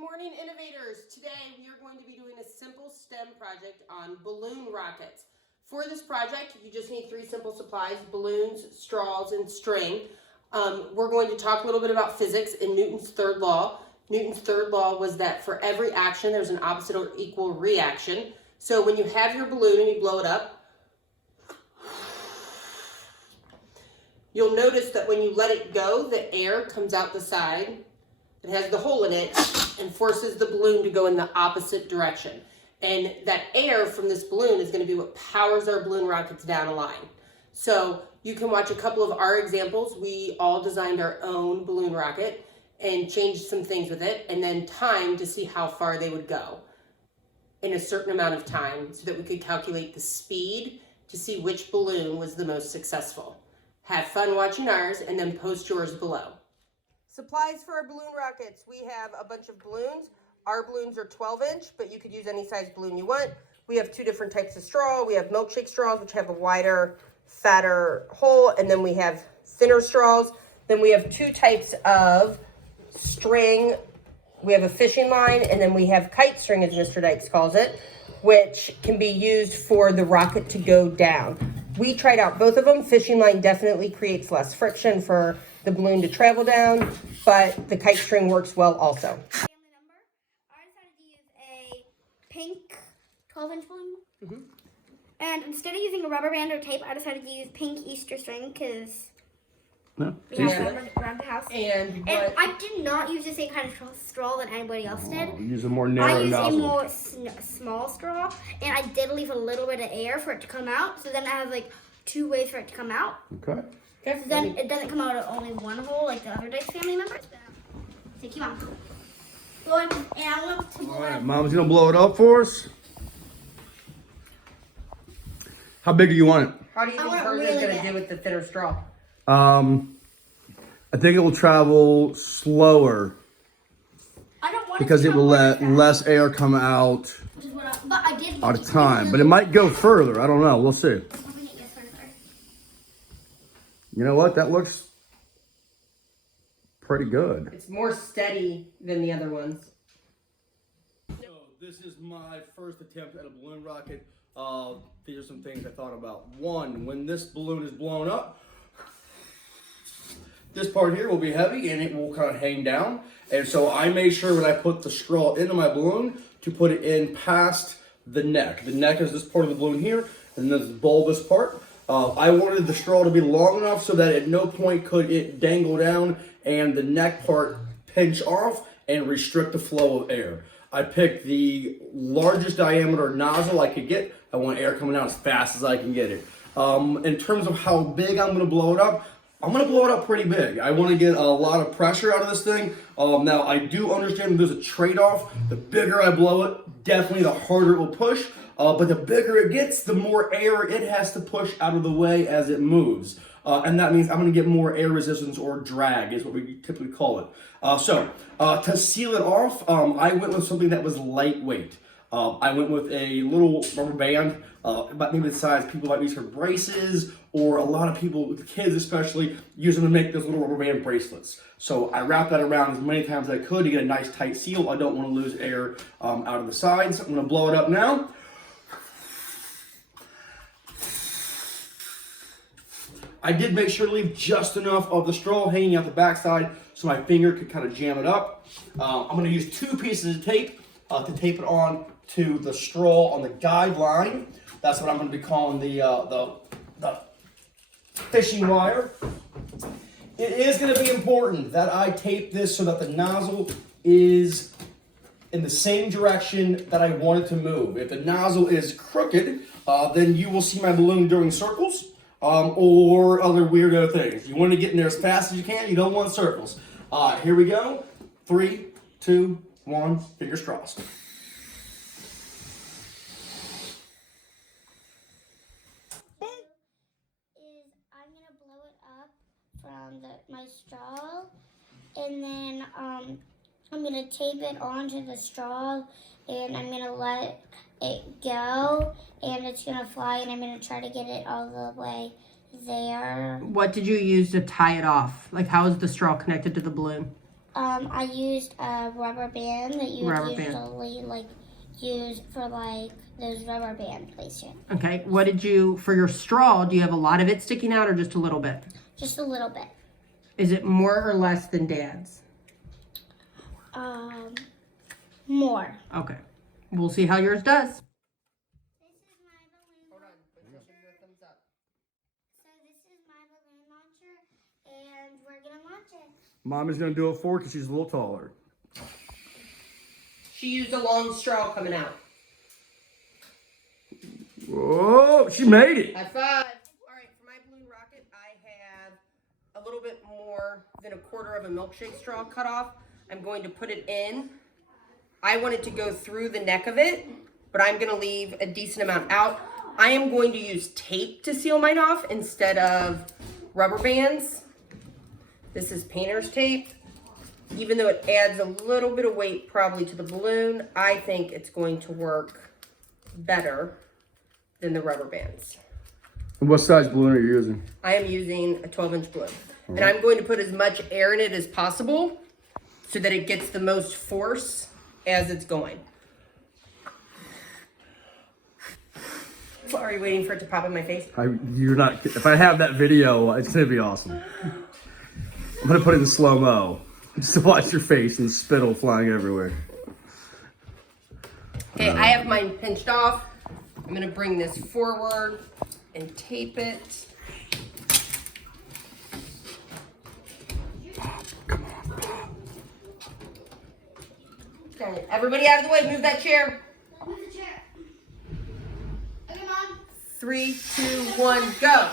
morning, innovators. Today we are going to be doing a simple STEM project on balloon rockets. For this project, you just need three simple supplies: balloons, straws, and string. We're going to talk a little bit about physics and Newton's third law. Newton's third law was that for every action, there's an opposite or equal reaction. So when you have your balloon and you blow it up, you'll notice that when you let it go, the air comes out the side. It has the hole in it and forces the balloon to go in the opposite direction. And that air from this balloon is going to be what powers our balloon rockets down a line. So you can watch a couple of our examples. We all designed our own balloon rocket and changed some things with it, and then timed to see how far they would go in a certain amount of time so that we could calculate the speed to see which balloon was the most successful. Have fun watching ours and then post yours below. Supplies for our balloon rockets. We have a bunch of balloons. Our balloons are 12-inch, but you could use any size balloon you want. We have two different types of straw. We have milkshake straws, which have a wider, fatter hole, and then we have thinner straws. Then we have two types of string. We have a fishing line, and then we have kite string, as Mr. Dykes calls it, which can be used for the rocket to go down. We tried out both of them. Fishing line definitely creates less friction for the balloon to travel down, but the kite string works well also. Family number. I decided to use a pink 12-inch balloon. And instead of using a rubber band or tape, I decided to use pink Easter string because we have them around the house. And I did not use the same kind of straw that anybody else did. Use a more narrow nozzle. I used a more small straw, and I did leave a little bit of air for it to come out. So then I have like two ways for it to come out. Okay. So then it doesn't come out of only one hole like the other Dykes family members. Thank you, Mom. And I want to blow All right, Mom's gonna blow it up for us. How big do you want it? How do you think hers is going to do with the thinner straw? I think it will travel slower I don't want because to it will let less air come out but I did at a time. But it might go further. I don't know. We'll see. You know what? That looks pretty good. It's more steady than the other ones. So this is my first attempt at a balloon rocket. These are some things I thought about. One, when this balloon is blown up, this part here will be heavy and it will kind of hang down. And so I made sure when I put the straw into my balloon to put it in past the neck. The neck is this part of the balloon here, and this bulbous part. I wanted the straw to be long enough so that at no point could it dangle down and the neck part pinch off and restrict the flow of air. I picked the largest diameter nozzle I could get. I want air coming out as fast as I can get it. In terms of how big I'm gonna blow it up, I'm gonna blow it up pretty big. I wanna get a lot of pressure out of this thing. Now I do understand there's a trade-off. The bigger I blow it, definitely the harder it will push. But the bigger it gets, the more air it has to push out of the way as it moves. And that means I'm gonna get more air resistance or drag is what we typically call it. To seal it off, I went with something that was lightweight. I went with a little rubber band, about maybe the size people might use for braces, or a lot of people, kids especially, use them to make those little rubber band bracelets. So I wrapped that around as many times as I could to get a nice tight seal. I don't want to lose air out of the sides. I'm gonna blow it up now. I did make sure to leave just enough of the straw hanging out the backside so my finger could kind of jam it up. I'm going to use two pieces of tape to tape it on to the straw on the guide line. That's what I'm going to be calling the fishing wire. It is going to be important that I tape this so that the nozzle is in the same direction that I want it to move. If the nozzle is crooked, then you will see my balloon doing circles. Or other weirdo things. You want to get in there as fast as you can. You don't want circles. Here we go. 3, 2, 1. Fingers crossed. I'm gonna blow it up from my straw, and then I'm gonna tape it onto the straw, and I'm gonna let it go, and it's gonna fly, and I'm gonna try to get it all the way there. What did you use to tie it off? Like, how is the straw connected to the balloon? I used a rubber band that you Rubber would band. usually like use for like those rubber band placement. Okay, what did you, for your straw, do you have a lot of it sticking out or just a little bit? Just a little bit. Is it more or less than Dad's? More. Okay, we'll see how yours does. This is my balloon. Hold on, give you a thumbs up. So this is my balloon launcher, and we're gonna launch it. Mommy's gonna do it for her because she's a little taller. She used a long straw coming out. Whoa, she made it. High five. All right, for my balloon rocket, I have a little bit more than a quarter of a milkshake straw cut off. I'm going to put it in. I want it to go through the neck of it, but I'm gonna leave a decent amount out. I am going to use tape to seal mine off instead of rubber bands. This is painter's tape. Even though it adds a little bit of weight probably to the balloon, I think it's going to work better than the rubber bands. And what size balloon are you using? I am using a 12-inch balloon. And I'm going to put as much air in it as possible so that it gets the most force as it's going. Sorry, waiting for it to pop in my face. You're not. If I have that video, it's gonna be awesome. I'm gonna put it in slow-mo just to watch your face and spittle flying everywhere. Okay, I have mine pinched off. I'm gonna bring this forward and tape it. Okay, everybody out of the way, move that chair. Move the chair. Okay, Mom. 3, 2, 1, go.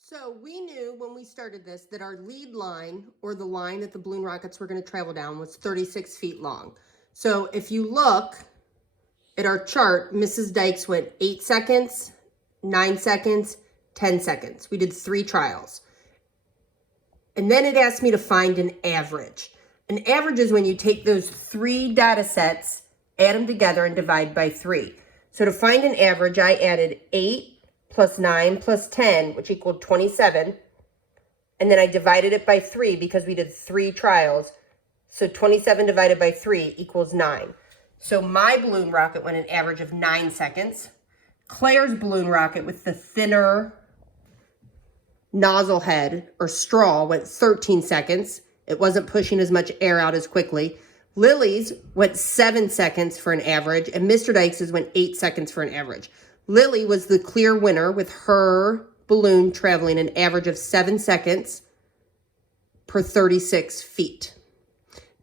So we knew when we started this that our lead line, or the line that the balloon rockets were going to travel down, was 36 feet long. So if you look at our chart, Mrs. Dykes went 8 seconds, 9 seconds, 10 seconds. We did 3 trials. And then it asked me to find an average. An average is when you take those 3 data sets, add them together, and divide by 3. So to find an average, I added 8 plus 9 plus 10, which equaled 27. And then I divided it by 3 because we did 3 trials. So 27 divided by 3 equals 9. So my balloon rocket went an average of 9 seconds. Claire's balloon rocket with the thinner nozzle head or straw went 13 seconds. It wasn't pushing as much air out as quickly. Lily's went 7 seconds for an average, and Mr. Dykes' went 8 seconds for an average. Lily was the clear winner with her balloon traveling an average of 7 seconds per 36 feet.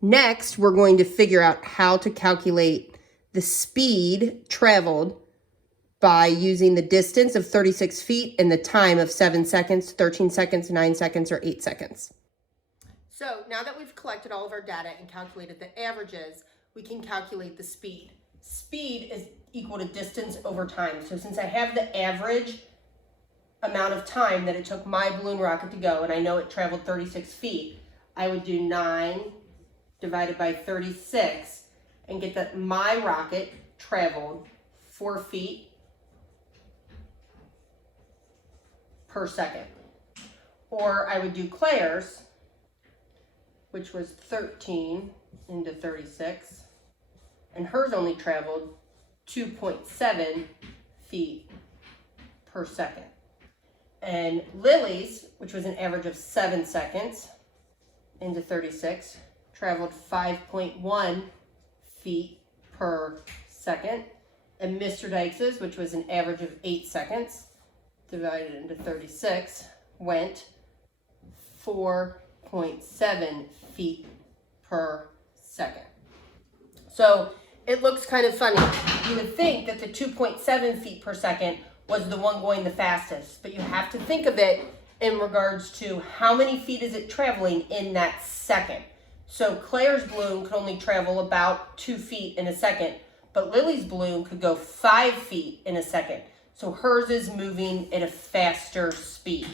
Next, we're going to figure out how to calculate the speed traveled by using the distance of 36 feet and the time of 7 seconds, 13 seconds, 9 seconds, or 8 seconds. So now that we've collected all of our data and calculated the averages, we can calculate the speed. Speed is equal to distance over time. So since I have the average amount of time that it took my balloon rocket to go, and I know it traveled 36 feet, I would do 9 divided by 36 and get that my rocket traveled 4 feet per second. Or I would do Claire's, which was 13 into 36, and hers only traveled 2.7 feet per second. And Lily's, which was an average of 7 seconds into 36, traveled 5.1 feet per second. And Mr. Dykes', which was an average of 8 seconds, divided into 36, went 4.7 feet per second. So it looks kind of funny. You would think that the 2.7 feet per second was the one going the fastest, but you have to think of it in regards to how many feet is it traveling in that second. So Claire's balloon could only travel about 2 feet in a second, but Lily's balloon could go 5 feet in a second. So hers is moving at a faster speed.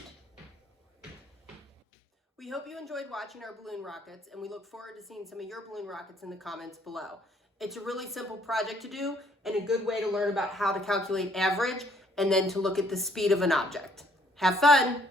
We hope you enjoyed watching our balloon rockets, and we look forward to seeing some of your balloon rockets in the comments below. It's a really simple project to do and a good way to learn about how to calculate average and then to look at the speed of an object. Have fun!